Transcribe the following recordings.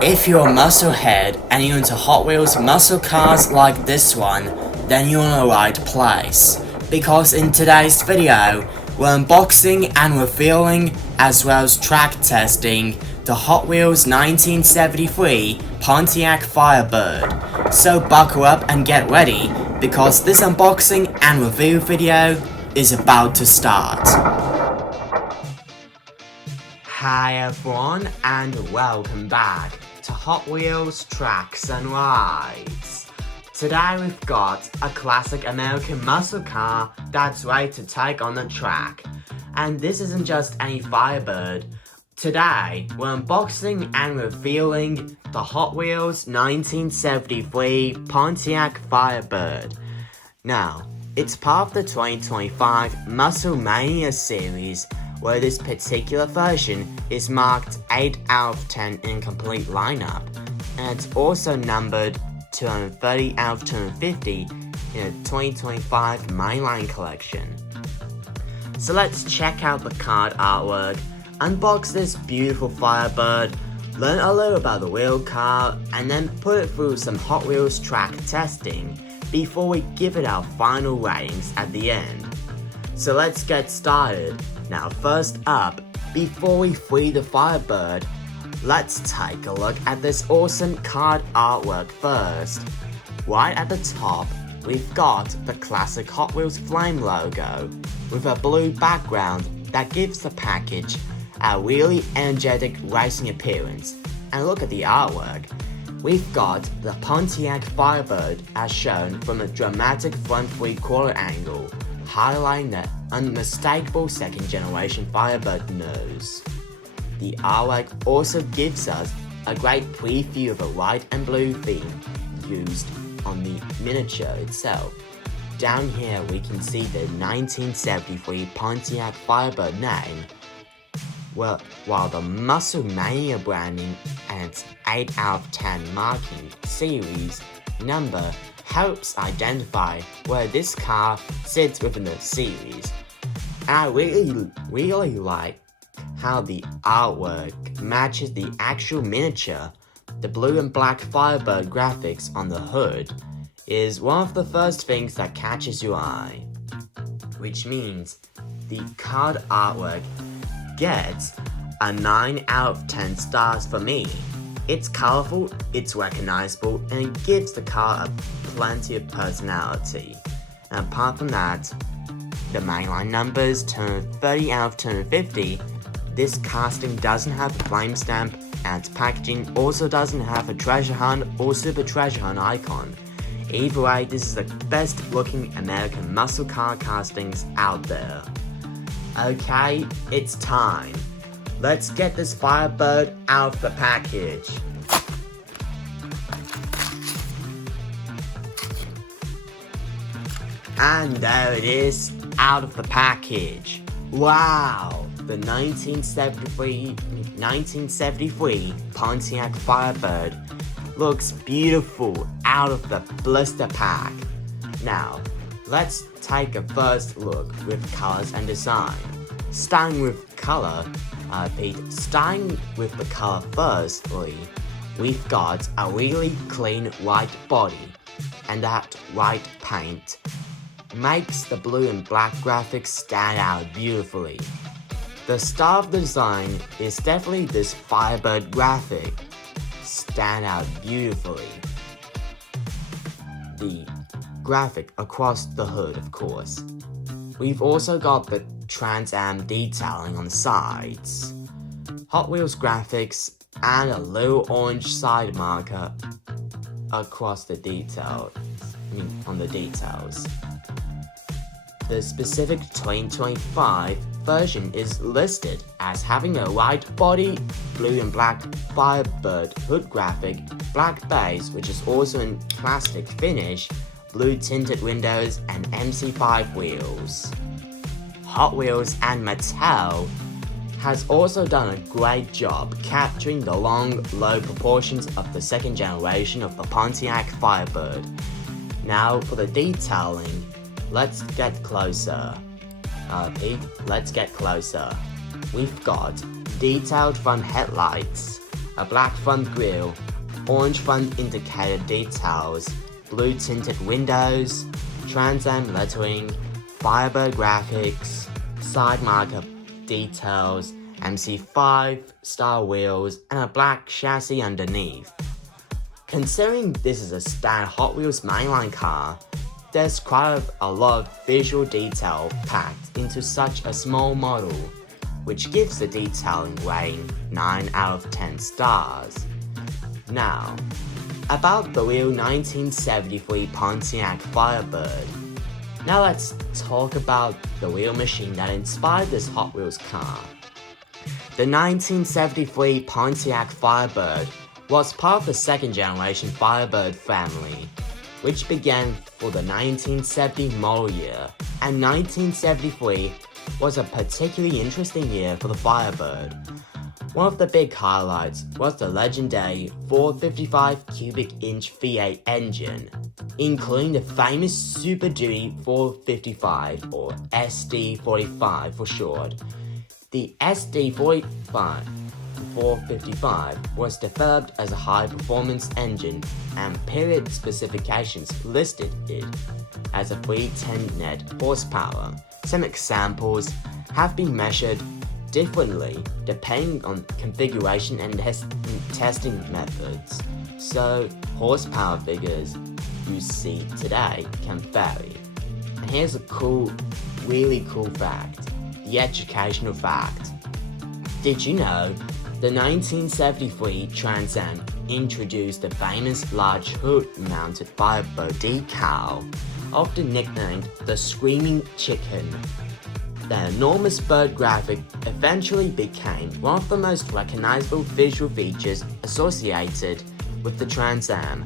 If you're a muscle head and you're into Hot Wheels muscle cars like this one, then you're in the right place. Because in today's video, we're unboxing and revealing, as well as track testing, the Hot Wheels 1973 Pontiac Firebird. So buckle up and get ready, because this unboxing and review video is about to start. Hi everyone, and welcome back to Hot Wheels Tracks and Rides. Today we've got a classic American muscle car that's ready to take on the track. And this isn't just any Firebird. Today we're unboxing and revealing the Hot Wheels 1973 Pontiac Firebird. Now, it's part of the 2025 Muscle Mania series, where this particular version is marked 8 out of 10 in complete lineup, and it's also numbered 230 out of 250 in a 2025 mainline collection. So let's check out the card artwork, unbox this beautiful Firebird, learn a little about the wheel car, and then put it through some Hot Wheels track testing before we give it our final ratings at the end. So let's get started. Now first up, before we free the Firebird, let's take a look at this awesome card artwork first. Right at the top, we've got the classic Hot Wheels flame logo with a blue background that gives the package a really energetic racing appearance. And look at the artwork. We've got the Pontiac Firebird as shown from a dramatic front 3/4 angle, highlighting the unmistakable second generation Firebird nose. The artwork also gives us a great preview of a white and blue theme used on the miniature itself. Down here we can see the 1973 Pontiac Firebird name, while the Muscle Mania branding and its 8 out of 10 marking series number helps identify where this car sits within the series. And I really like how the artwork matches the actual miniature. The blue and black Firebird graphics on the hood is one of the first things that catches your eye, which means the card artwork gets a 9 out of 10 stars for me. It's colorful, it's recognizable, and it gives the car plenty of personality. And apart from that, the mainline numbers turn 30 out of 250. This casting doesn't have a flame stamp, and its packaging also doesn't have a treasure hunt or super treasure hunt icon. Either way, this is the best looking American muscle car castings out there. Okay, it's time. Let's get this Firebird out of the package. And there it is, out of the package. Wow, the 1973 Pontiac Firebird looks beautiful out of the blister pack. Now, let's take a first look with colors and design. Starting with color, starting with the color firstly, we've got a really clean white body, and that white paint makes the blue and black graphics stand out beautifully. The style of the design is definitely this Firebird graphic stand out beautifully. The graphic across the hood, of course. We've also got the Trans Am detailing on the sides, Hot Wheels graphics, and a little orange side marker across the on the details. The specific 2025 version is listed as having a white body, blue and black Firebird hood graphic, black base which is also in plastic finish, blue tinted windows, and MC5 wheels. Hot Wheels and Mattel has also done a great job capturing the long, low proportions of the second generation of the Pontiac Firebird. Now for the detailing, let's get closer. Pete, let's get closer. We've got detailed front headlights, a black front grille, orange front indicator details, blue tinted windows, Trans Am lettering, Firebird graphics, side marker details, MC5 style wheels, and a black chassis underneath. Considering this is a standard Hot Wheels mainline car, there's quite a lot of visual detail packed into such a small model, which gives the detailing rating 9 out of 10 stars. Now, about the real 1973 Pontiac Firebird. Now let's talk about the real machine that inspired this Hot Wheels car. The 1973 Pontiac Firebird was part of the second generation Firebird family, which began for the 1970 model year, and 1973 was a particularly interesting year for the Firebird. One of the big highlights was the legendary 455 cubic inch V8 engine, including the famous Super Duty 455 or SD45 for short. The SD45 455 was developed as a high-performance engine, and period specifications listed it as a 310 net horsepower. Some examples have been measured differently depending on configuration and testing methods, so horsepower figures you see today can vary. And here's a really cool fact, the educational fact. Did you know the 1973 Trans Am introduced the famous large hood-mounted Firebird decal, often nicknamed the Screaming Chicken? The enormous bird graphic eventually became one of the most recognizable visual features associated with the Trans Am.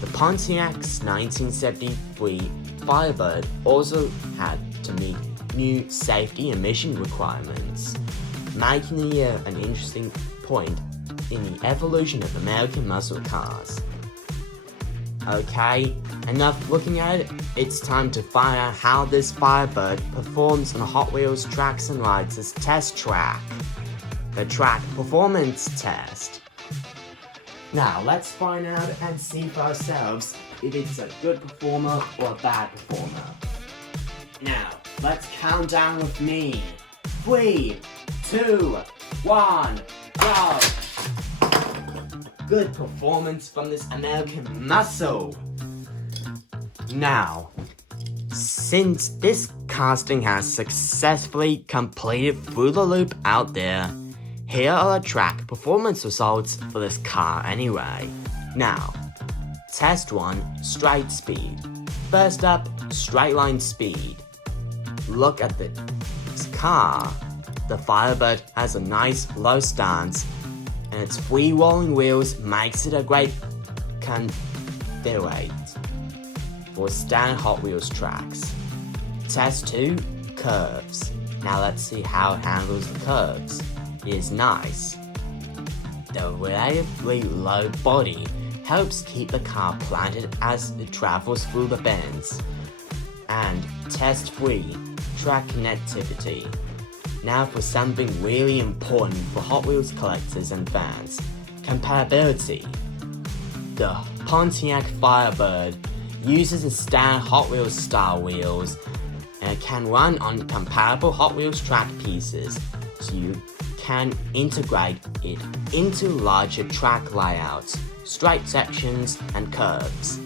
The Pontiac's 1973 Firebird also had to meet new safety emission requirements, making it an interesting point in the evolution of American muscle cars. Okay, enough looking at it, it's time to find out how this Firebird performs on Hot Wheels Tracks and Rides' test track, the track performance test. Now let's find out and see for ourselves if it's a good performer or a bad performer. Now, let's count down with me. 3, 2, 1, go! Good performance from this American muscle. Now, since this casting has successfully completed through the loop out there, here are the track performance results for this car anyway. Now, test 1, straight speed. First up, straight line speed. Look at this car. The Firebird has a nice low stance, and its free-rolling wheels makes it a great candidate for standard Hot Wheels tracks. Test 2, curves. Now let's see how it handles the curves. It is nice. The relatively low body helps keep the car planted as it travels through the bends. And test 3, track connectivity. Now for something really important for Hot Wheels collectors and fans, compatibility. The Pontiac Firebird uses a standard Hot Wheels style wheels, and it can run on compatible Hot Wheels track pieces, so you can integrate it into larger track layouts, straight sections, and curves.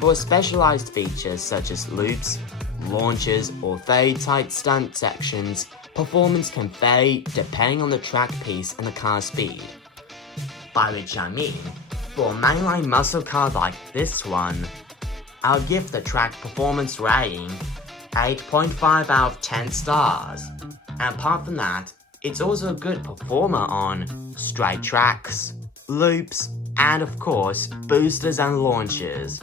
For specialized features such as loops, launches, or very tight stunt sections, performance can vary depending on the track piece and the car speed. By which I mean, for a mainline muscle car like this one, I'll give the track performance rating 8.5 out of 10 stars. And apart from that, it's also a good performer on straight tracks, loops, and of course, boosters and launches.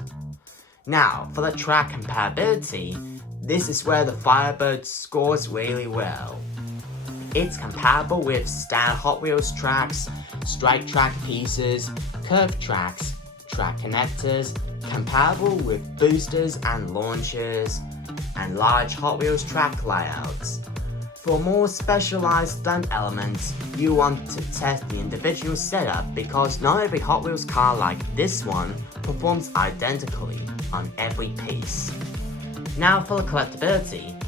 Now, for the track compatibility, this is where the Firebird scores really well. It's compatible with standard Hot Wheels tracks, straight track pieces, curved tracks, track connectors, compatible with boosters and launchers, and large Hot Wheels track layouts. For more specialized stunt elements, you want to test the individual setup because not every Hot Wheels car like this one performs identically on every piece. Now for the collectability,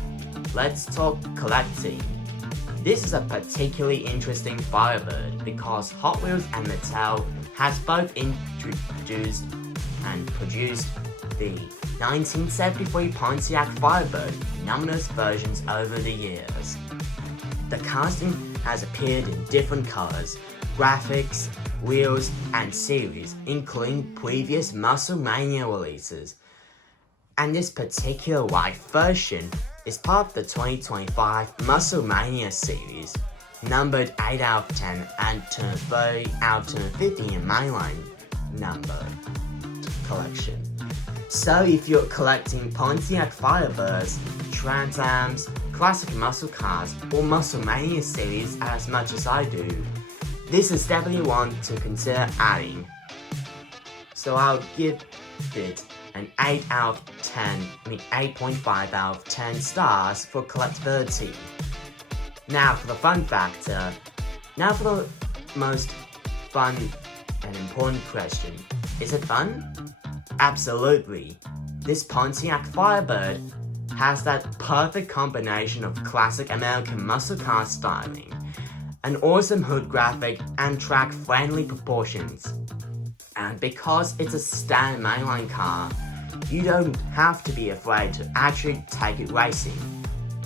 let's talk collecting. This is a particularly interesting Firebird because Hot Wheels and Mattel has both introduced and produced the 1973 Pontiac Firebird numerous versions over the years. The casting has appeared in different colors, graphics, wheels, and series, including previous Muscle Mania releases. And this particular white version is part of the 2025 Muscle Mania series, numbered 8 out of 10 and turned 30 out of 50 in mainline number collection. So if you're collecting Pontiac Firebirds, Trans Ams, classic muscle cars, or Muscle Mania series as much as I do, this is definitely one to consider adding. So I'll give it an 8 out of 10, 8.5 out of 10 stars for collectability. Now for the fun factor. Now for the most fun and important question. Is it fun? Absolutely. This Pontiac Firebird has that perfect combination of classic American muscle car styling, an awesome hood graphic, and track-friendly proportions. And because it's a standard mainline car, you don't have to be afraid to actually take it racing,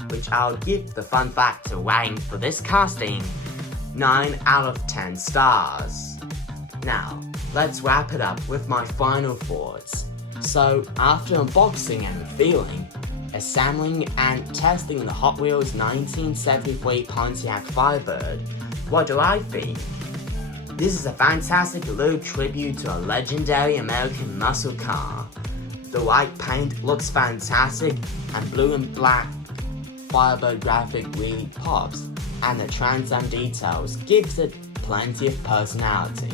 which I'll give the fun factor rating for this casting 9 out of 10 stars. Now, let's wrap it up with my final thoughts. So, after unboxing and revealing, assembling and testing the Hot Wheels 1973 Pontiac Firebird, what do I think? This is a fantastic little tribute to a legendary American muscle car. The white paint looks fantastic and blue and black Firebird graphic really pops, and the Trans Am details gives it plenty of personality.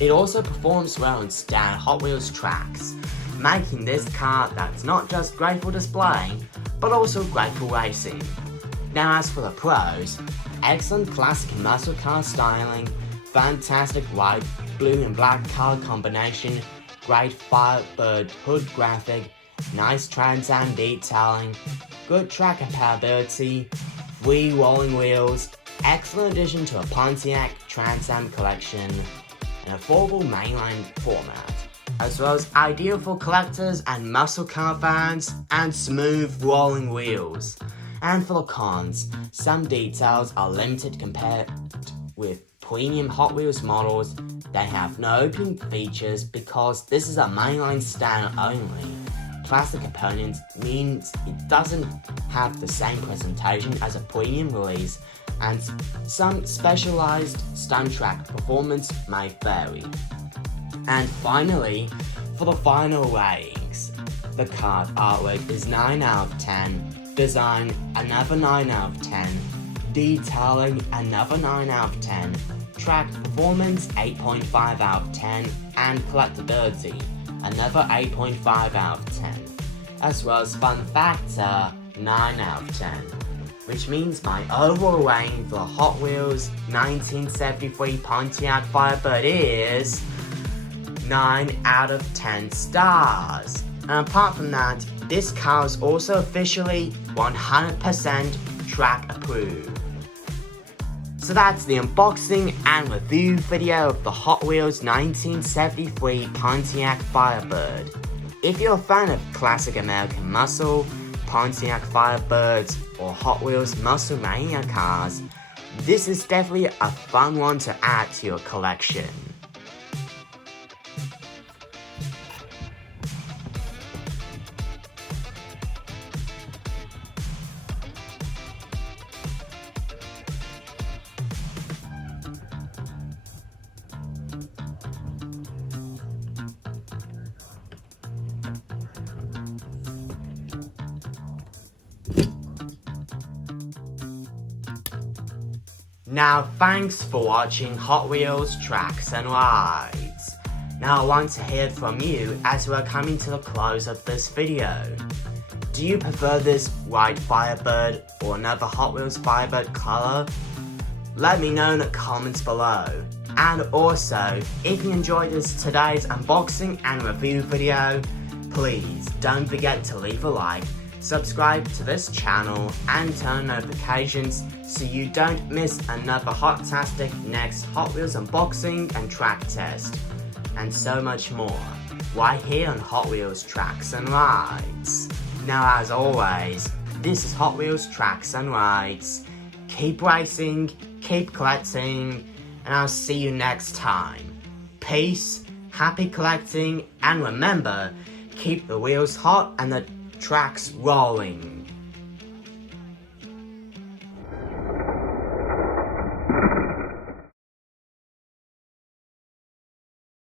It also performs well on standard Hot Wheels tracks, making this car that's not just great for displaying, but also great for racing. Now as for the pros, excellent classic muscle car styling, fantastic white, blue and black color combination, great Firebird hood graphic, nice Trans Am detailing, good track compatibility, 3 rolling wheels, excellent addition to a Pontiac Trans Am collection, an affordable mainline format, as well as ideal for collectors and muscle car fans, and smooth rolling wheels. And for the cons, some details are limited compared with premium Hot Wheels models. They have no opening features because this is a mainline standard only. Plastic components means it doesn't have the same presentation as a premium release, and some specialized stunt track performance may vary. And finally, for the final ratings, the card artwork is 9 out of 10, design another 9 out of 10, detailing another 9 out of 10, track performance 8.5 out of 10, and collectability another 8.5 out of 10, as well as fun factor 9 out of 10, which means my overall rating for Hot Wheels 1973 Pontiac Firebird is 9 out of 10 stars. And apart from that, this car is also officially 100% track approved. So that's the unboxing and review video of the Hot Wheels 1973 Pontiac Firebird. If you're a fan of classic American muscle, Pontiac Firebirds, or Hot Wheels Muscle Mania cars, this is definitely a fun one to add to your collection. Now thanks for watching Hot Wheels Tracks and Rides. Now I want to hear from you as we're coming to the close of this video. Do you prefer this white Firebird or another Hot Wheels Firebird color? Let me know in the comments below. And also, if you enjoyed today's unboxing and review video, please don't forget to leave a like, subscribe to this channel, and turn notifications so you don't miss another hot-tastic next Hot Wheels unboxing and track test, and so much more, right here on Hot Wheels Tracks and Rides. Now as always, this is Hot Wheels Tracks and Rides. Keep racing, keep collecting, and I'll see you next time. Peace, happy collecting, and remember, keep the wheels hot and the tracks rolling.